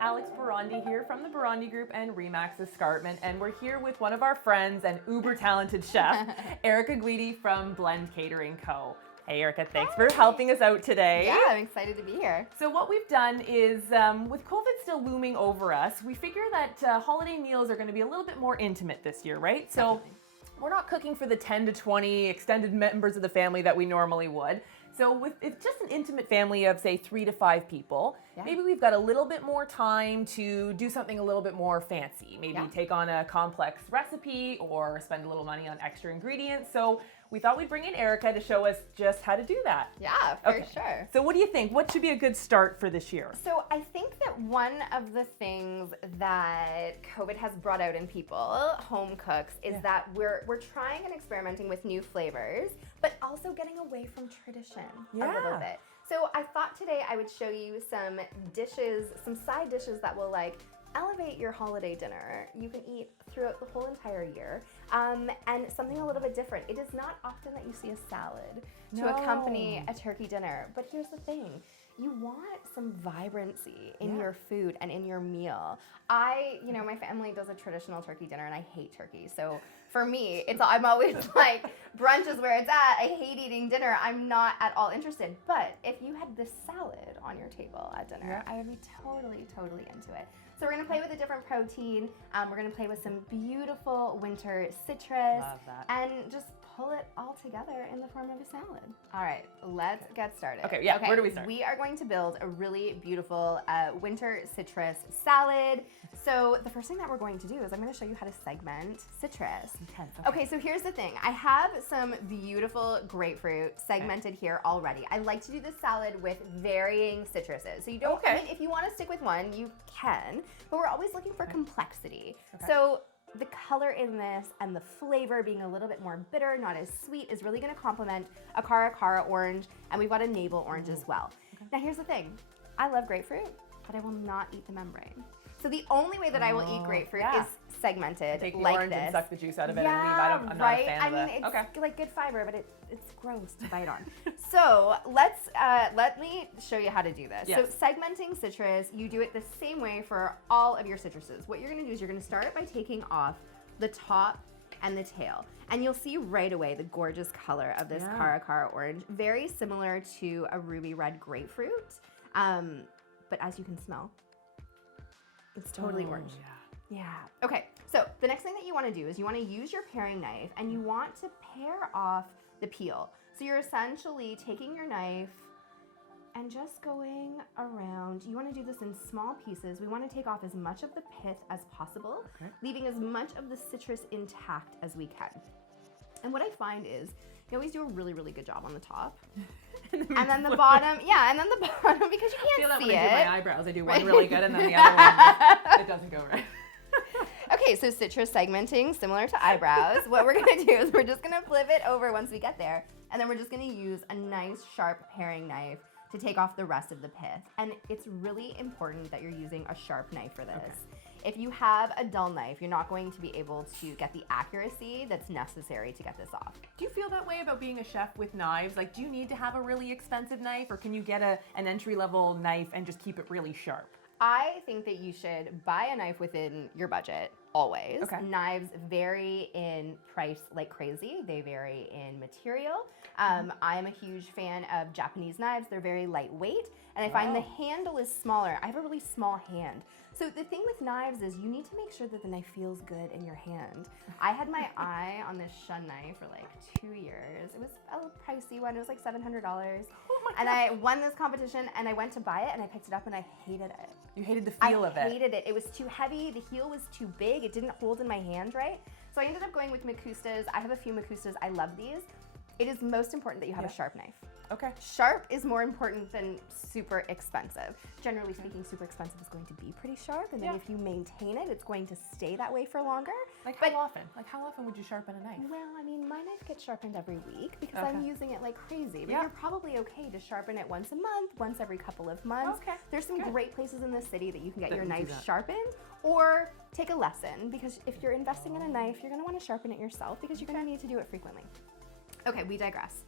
Alex Borondy here from the Borondy Group and Remax Escarpment, and we're here with one of our friends and uber talented chef, Erica Guidi from Blend Catering Co. Hey Erica, thanks for helping us out today. Yeah, I'm excited to be here. So what we've done is, with COVID still looming over us, we figure that holiday meals are going to be a little bit more intimate this year, right? So we're not cooking for the 10 to 20 extended members of the family that we normally would. So if just an intimate family of, say, 3 to 5 people, maybe we've got a little bit more time to do something a little bit more fancy. Maybe take on a complex recipe or spend a little money on extra ingredients. So we thought we'd bring in Erica to show us just how to do that. Yeah, for sure. So what do you think? What should be a good start for this year? So I think that one of the things that COVID has brought out in people, home cooks, is that we're trying and experimenting with new flavors, but also getting away from tradition a little bit. So I thought today I would show you some dishes, some side dishes that will elevate your holiday dinner. You can eat throughout the whole entire year, and something a little bit different. It is not often that you see a salad to accompany a turkey dinner, but here's the thing. You want some vibrancy in your food and in your meal. My family does a traditional turkey dinner and I hate turkey. So for me, I'm always like, brunch is where it's at. I hate eating dinner. I'm not at all interested. But if you had this salad on your table at dinner, I would be totally, totally into it. So we're gonna play with a different protein. We're gonna play with some beautiful winter citrus. Love that. And just pull it all together in the form of a salad. All right, let's get started. Okay, where do we start? We are going to build a really beautiful winter citrus salad. So the first thing that we're going to do is I'm gonna show you how to segment citrus. Okay, so here's the thing. I have some beautiful grapefruit segmented here already. I like to do this salad with varying citruses. So you don't, I mean, if you wanna stick with one, you can, but we're always looking for complexity. So the color in this and the flavor being a little bit more bitter, not as sweet, is really gonna complement a cara orange, and we've got a navel orange as well. Now here's the thing, I love grapefruit, but I will not eat the membrane. So the only way that I will eat grapefruit is segmented Take the like orange this. and suck the juice out of it and leave. I'm not a fan of it. I mean, it's like good fiber, but it's gross to bite on. So let me show you how to do this. So segmenting citrus, you do it the same way for all of your citruses. What you're gonna do is you're gonna start by taking off the top and the tail. And you'll see right away the gorgeous color of this cara orange, very similar to a ruby red grapefruit. But as you can smell, it's totally orange. Yeah. Okay, so the next thing that you want to do is you want to use your paring knife and you want to pare off the peel. So you're essentially taking your knife and just going around. You want to do this in small pieces. We want to take off as much of the pith as possible, leaving as much of the citrus intact as we can. And what I find is you always do a really, really good job on the top. And then the bottom, because you can't feel that see when it. I do my eyebrows, I do one really good and then the other one, it doesn't go right. Okay, so citrus segmenting, similar to eyebrows. What we're gonna do is we're just gonna flip it over once we get there, and then we're just gonna use a nice sharp paring knife to take off the rest of the pith. And it's really important that you're using a sharp knife for this. If you have a dull knife, you're not going to be able to get the accuracy that's necessary to get this off. Do you feel that way about being a chef with knives? Like, do you need to have a really expensive knife, or can you get an entry-level knife and just keep it really sharp? I think that you should buy a knife within your budget, always. Knives vary in price like crazy. They vary in material. I'm a huge fan of Japanese knives. They're very lightweight, and I find the handle is smaller. I have a really small hand. So the thing with knives is you need to make sure that the knife feels good in your hand. I had my eye on this Shun knife for like 2 years. It was a pricey one. It was like $700. Oh my God. And I won this competition and I went to buy it and I picked it up and I hated it. You hated the feel of it. I hated it. It was too heavy. The heel was too big. It didn't hold in my hand right. So I ended up going with Makustas. I have a few Makustas. I love these. It is most important that you have a sharp knife. Sharp is more important than super expensive. Generally speaking, super expensive is going to be pretty sharp, and then if you maintain it, it's going to stay that way for longer. How often? Like, how often would you sharpen a knife? Well, I mean, my knife gets sharpened every week because I'm using it like crazy. But you're probably okay to sharpen it once a month, once every couple of months. There's some great places in the city that you can get your knife sharpened, or take a lesson, because if you're investing in a knife, you're going to want to sharpen it yourself because you're going to need to do it frequently. Okay, we digress.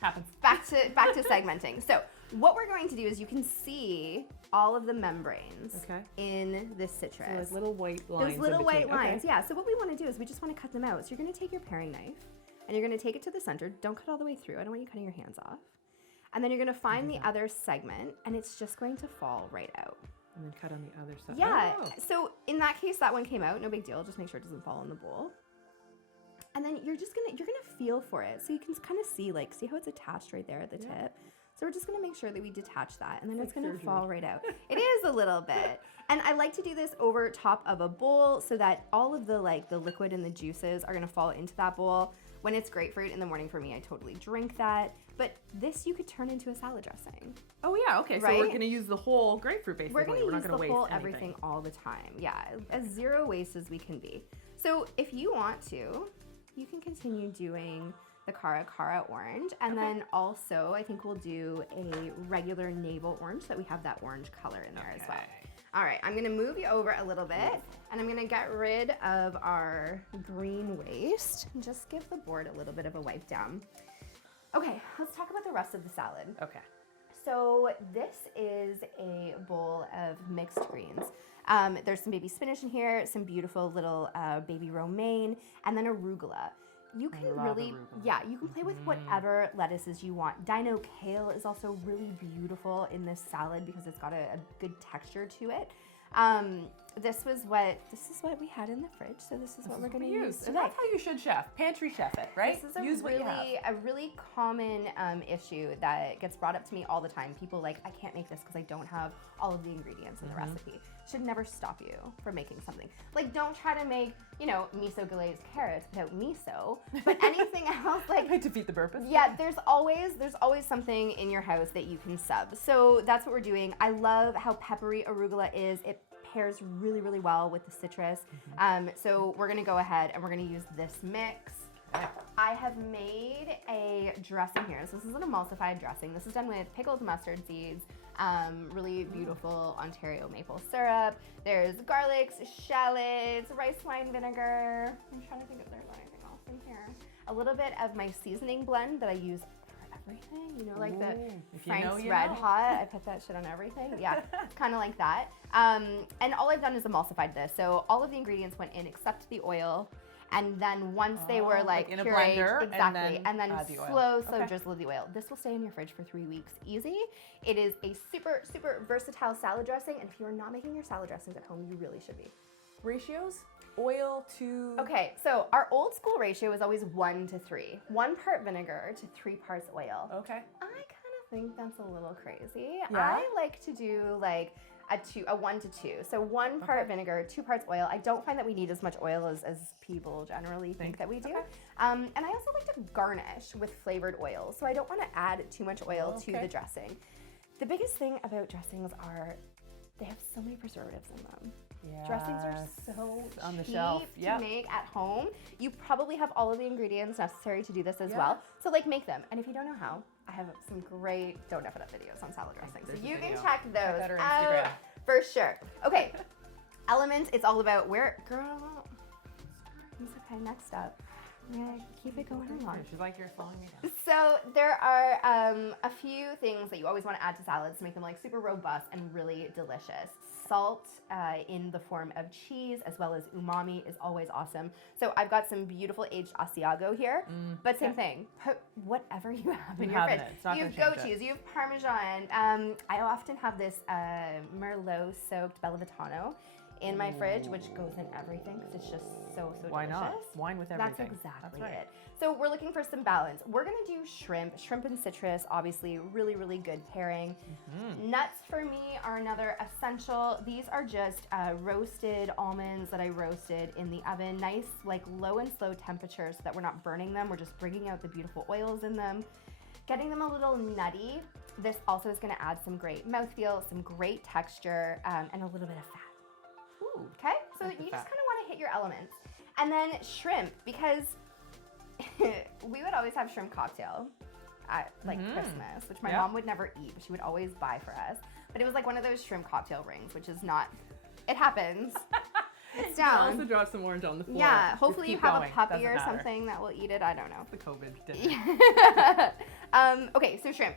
Happens. Back to segmenting. So what we're going to do is you can see all of the membranes in this citrus. So like little white lines. Those little white lines, yeah. So what we want to do is we just want to cut them out. So you're going to take your paring knife and you're going to take it to the center. Don't cut all the way through. I don't want you cutting your hands off. And then you're going to find the other segment and it's just going to fall right out. And then cut on the other side. Yeah. Oh. So in that case, that one came out. No big deal. Just make sure it doesn't fall in the bowl. And then you're gonna feel for it. So you can kind of see how it's attached right there at the tip. So we're just gonna make sure that we detach that, and then it's gonna fall right out. It is a little bit. And I like to do this over top of a bowl so that all of the liquid and the juices are gonna fall into that bowl. When it's grapefruit in the morning for me, I totally drink that. But this you could turn into a salad dressing. Oh yeah, okay. So we're gonna use the whole grapefruit basically. We're gonna use not the whole everything all the time. Yeah, as zero waste as we can be. So if you want to, you can continue doing the Cara orange, and then also I think we'll do a regular navel orange so that we have that orange color in there as well. All right, I'm gonna move you over a little bit, and I'm gonna get rid of our green waste and just give the board a little bit of a wipe down. Okay, let's talk about the rest of the salad. Okay. So this is a bowl of mixed greens. There's some baby spinach in here, some beautiful little baby romaine, and then arugula. You can you can play with whatever lettuces you want. Dino kale is also really beautiful in this salad because it's got a good texture to it. This is what we had in the fridge, so this is what we're going to use today. And that's how you should chef, pantry chef it, right? This is a really common issue that gets brought up to me all the time. People I can't make this because I don't have all of the ingredients in the recipe. Should never stop you from making something. Don't try to make, miso glazed carrots without miso, but anything else that might defeat the purpose. Yeah, there's always something in your house that you can sub. So that's what we're doing. I love how peppery arugula is. It pairs really, really well with the citrus. So we're gonna go ahead and we're gonna use this mix. I have made a dressing here. So this is an emulsified dressing. This is done with pickled mustard seeds, really beautiful Ontario maple syrup. There's garlics, shallots, rice wine vinegar. I'm trying to think if there's anything else in here. A little bit of my seasoning blend that I use for everything. The Frank's Red Hot. I put that shit on everything. Yeah, kind of like that. And all I've done is emulsified this. So all of the ingredients went in except the oil. And then once they were in a pureed, blender, exactly, and then slow Okay. drizzle of the oil. This will stay in your fridge for 3 weeks easy. It is a super, super versatile salad dressing, and if you are not making your salad dressings at home, you really should be. Ratios? Oil to... Okay, so our old school ratio is always 1 to 3. 1 part vinegar to 3 parts oil. Okay. I kind of think that's a little crazy. Yeah? I like to do a 1 to 2. So 1 part vinegar, 2 parts oil. I don't find that we need as much oil as people generally think that we do. And I also like to garnish with flavored oils. So I don't want to add too much oil to the dressing. The biggest thing about dressings are they have so many preservatives in them. Yes. Dressings are so on the cheap shelf. to make at home. You probably have all of the ingredients necessary to do this as well. So make them. And if you don't know how, I have some great Don't F It Up videos on salad dressing. So you can check those out for sure. Okay, elements, it's all about girl, it's okay, next up. I'm gonna keep it going along. She's like, you're slowing me down. So there are a few things that you always want to add to salads to make them super robust and really delicious. Salt in the form of cheese as well as umami is always awesome. So I've got some beautiful aged Asiago here, but same thing. Put whatever you have in your fridge. You have goat cheese, you have Parmesan. I often have this Merlot soaked Bellavitano in my fridge, which goes in everything because it's just so Why delicious. not? Wine with everything. That's exactly it. So we're looking for some balance. We're gonna do shrimp. Shrimp and citrus, obviously, really, really good pairing. Nuts for me are another essential. These are just roasted almonds that I roasted in the oven. Nice, low and slow temperatures so that we're not burning them. We're just bringing out the beautiful oils in them. Getting them a little nutty. This also is gonna add some great mouthfeel, some great texture, and a little bit of fat. Ooh, okay? So you just kind of want to hit your elements. And then shrimp, because we would always have shrimp cocktail at Christmas, which my mom would never eat, but she would always buy for us. But it was one of those shrimp cocktail rings, which is not, it happens. It's down. You can also drop some orange on the floor. Yeah, hopefully you have a puppy or something that will eat it. I don't know. The COVID dinner. Okay, so shrimp.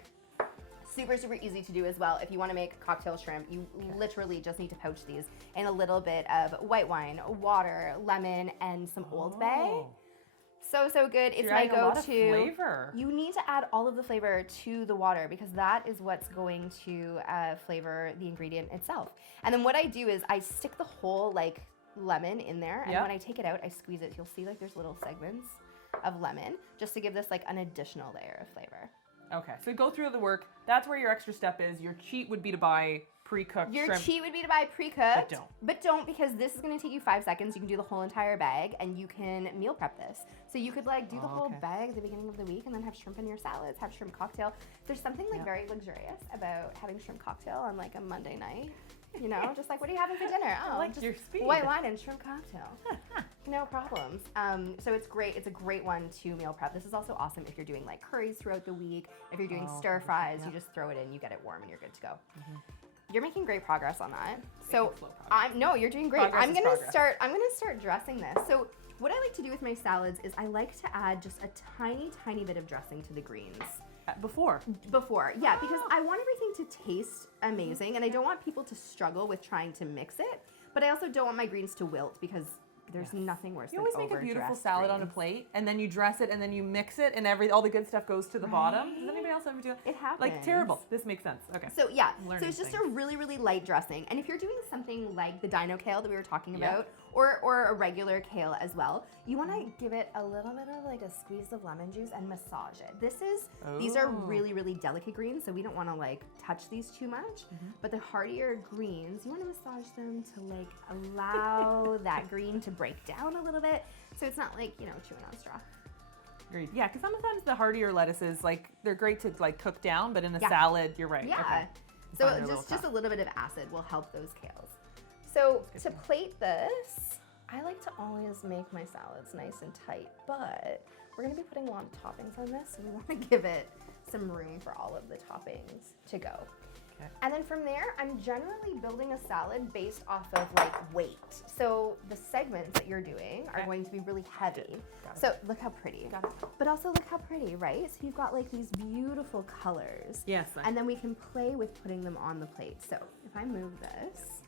Super, super easy to do as well. If you want to make cocktail shrimp, you literally just need to poach these in a little bit of white wine, water, lemon, and some Old Bay. So, so good. It's my adding a lot of go-to. flavor. You need to add all of the flavor to the water because that is what's going to flavor the ingredient itself. And then what I do is I stick the whole like lemon in there, and when I take it out, I squeeze it. You'll see like there's little segments of lemon just to give this like an additional layer of flavor. Okay, so go through the work. That's where your extra step is. Your cheat would be to buy pre-cooked shrimp. Your cheat would be to buy pre-cooked. But don't. Because this is going to take you 5 seconds. You can do the whole entire bag, and you can meal prep this. So you could like do the whole bag at the beginning of the week, and then have shrimp in your salads, have shrimp cocktail. There's something like very luxurious about having shrimp cocktail on like a Monday night. You know, just like, what are you having for dinner? Oh, like just your speed. white wine and shrimp cocktail. No problems. So it's great. It's a great one to meal prep. This is also awesome if you're doing like curries throughout the week. If you're doing stir fries, you just throw it in, you get it warm, and you're good to go. You're making great progress on that. So you're doing great. I'm gonna start dressing this. So what I like to do with my salads is I like to add just a tiny, tiny bit of dressing to the greens. Before, yeah, because I want everything to taste amazing, and I don't want people to struggle with trying to mix it, but I also don't want my greens to wilt because there's nothing worse than you always make a beautiful salad on a greens. plate, and then you dress it, and then you mix it, and all the good stuff goes to the bottom. Does anybody else ever do that? It happens. Like terrible. This makes sense. Okay. So yeah, Learning so it's just things. a really, really light dressing. And if you're doing something like the dino kale that we were talking about, or a regular kale as well, you want to give it a little bit of like a squeeze of lemon juice and massage it. These are really, really delicate greens, so we don't want to like touch these too much. But the heartier greens, you want to massage them to like allow that green to break down a little bit, so it's not like, you know, chewing on straw. Agreed. Yeah, because sometimes the heartier lettuces, like they're great to like cook down, but in a salad, you're right. Yeah. Okay. So just a little bit of acid will help those kales. So to plate this, I like to always make my salads nice and tight, but we're gonna be putting a lot of toppings on this, so we want to give it some room for all of the toppings to go. Okay. And then from there, I'm generally building a salad based off of like weight. So the segments that you're doing are going to be really heavy. So look how pretty. But also look how pretty, right? So you've got like these beautiful colors. Yes. And then we can play with putting them on the plate. So if I move this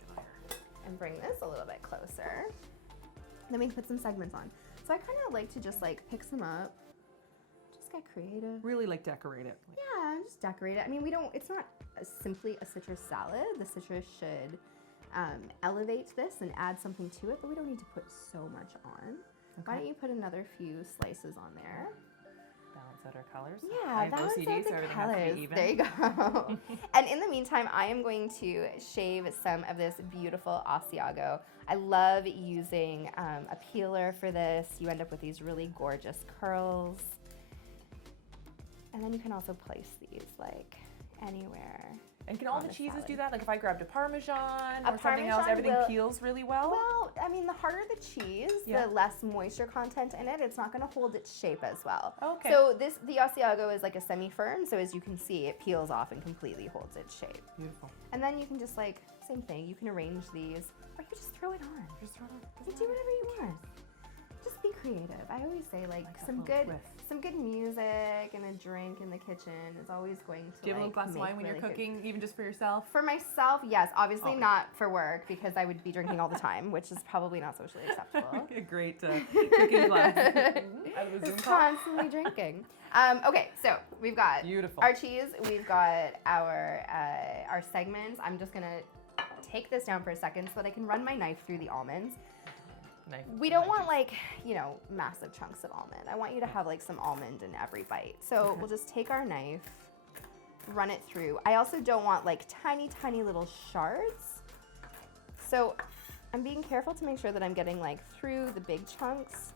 and bring this a little bit closer, then we can put some segments on. So I kind of like to just like pick some up, just get creative. Really like decorate it. Yeah, just decorate it. I mean, it's not simply a citrus salad. The citrus should elevate this and add something to it, but we don't need to put so much on. Why don't you put another few slices on there? Balance out our colors. Yeah, I have balance OCD, out so the everything has to colors. be even. There you go. And in the meantime, I am going to shave some of this beautiful Asiago. I love using a peeler for this. You end up with these really gorgeous curls. And then you can also place these like anywhere. And can all the cheeses salad. do that? Like if I grabbed a Parmesan A or something else, Parmesan everything will- peels really well? Well, I mean, the harder the cheese, the less moisture content in it. It's not going to hold its shape as well. Okay. So the Asiago is like a semi-firm, so as you can see, it peels off and completely holds its shape. Beautiful. And then you can just like, same thing, you can arrange these, or you just throw it on. Just throw it on. You do whatever you want. Just be creative. I always say like some good music and a drink in the kitchen is always going to Do you have a little glass of make wine when you're really cooking, even just for yourself? For myself, yes. Obviously not for work because I would be drinking all the time, which is probably not socially acceptable. A great cooking glass. Out of a Zoom Just call. constantly drinking. Okay, so we've got Beautiful. our cheese. We've got our segments. I'm just gonna take this down for a second so that I can run my knife through the almonds. We don't want like, you know, massive chunks of almond. I want you to have like some almond in every bite. So we'll just take our knife, run it through. I also don't want like tiny, tiny little shards. So I'm being careful to make sure that I'm getting like through the big chunks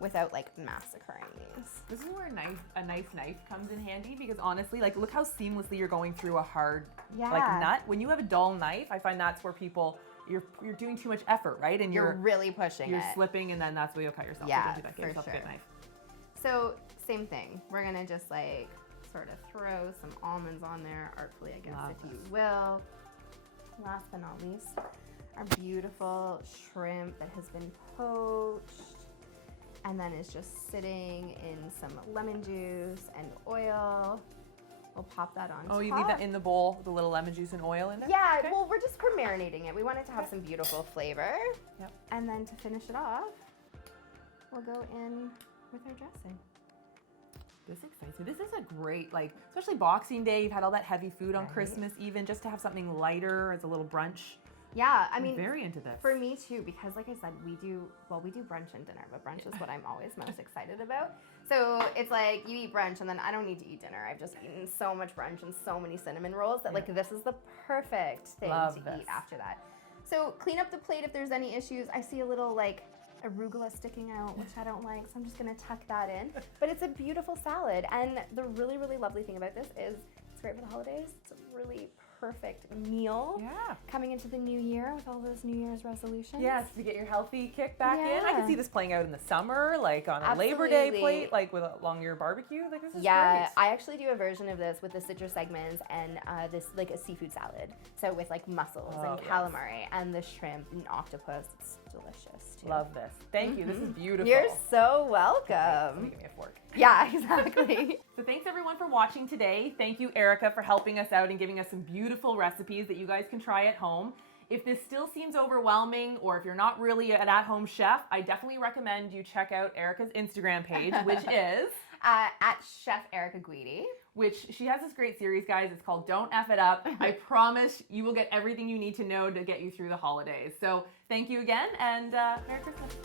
without like massacring these. This is where a nice knife comes in handy because honestly, like look how seamlessly you're going through a hard like nut. When you have a dull knife, I find that's where you're doing too much effort, right? And You're really pushing you're it. slipping, and then that's where you'll cut yourself. Yeah, so don't do that. Get for yourself a sure. good knife. So same thing. We're gonna just like sort of throw some almonds on there, artfully, I guess, Love if you will. Last but not least, our beautiful shrimp that has been poached and then is just sitting in some lemon juice and oil We'll pop that on. Oh, you leave that in the bowl with a little lemon juice and oil in it? Yeah, Okay. well, we're just marinating it. We want it to have some beautiful flavor. Yep. And then to finish it off, we'll go in with our dressing. This excites me. This is a great, like, especially Boxing Day. You've had all that heavy food on Right. Christmas, even just to have something lighter as a little brunch. Yeah, I I'm mean, very into this. for me too, because like I said, we do brunch and dinner, but brunch is what I'm always most excited about. So it's like you eat brunch and then I don't need to eat dinner. I've just eaten so much brunch and so many cinnamon rolls that like this is the perfect thing Love to this. eat after that. So clean up the plate if there's any issues. I see a little like arugula sticking out, which I don't like, so I'm just gonna tuck that in. But it's a beautiful salad, and the really, really lovely thing about this is it's great for the holidays. It's a really perfect meal Yeah. coming into the new year with all those New Year's resolutions. Yes, to get your healthy kick back in. I can Yeah. see this playing out in the summer, like on a Labor Day Absolutely. plate, like with along your barbecue. Like this is Yeah, great. I actually do a version of this with the citrus segments and this like a seafood salad. So with like mussels and yes. calamari and the shrimp and octopus. It's delicious too. Love this. Thank you. This is beautiful. You're so Let me welcome. give me a fork. Yeah, exactly. So thanks everyone for watching today. Thank you, Erica, for helping us out and giving us some beautiful recipes that you guys can try at home. If this still seems overwhelming, or if you're not really an at-home chef, I definitely recommend you check out Erica's Instagram page, which is, At Chef Erica Guidi. which she has this great series, guys. It's called Don't F It Up. I promise you will get everything you need to know to get you through the holidays. So thank you again, and Merry Christmas.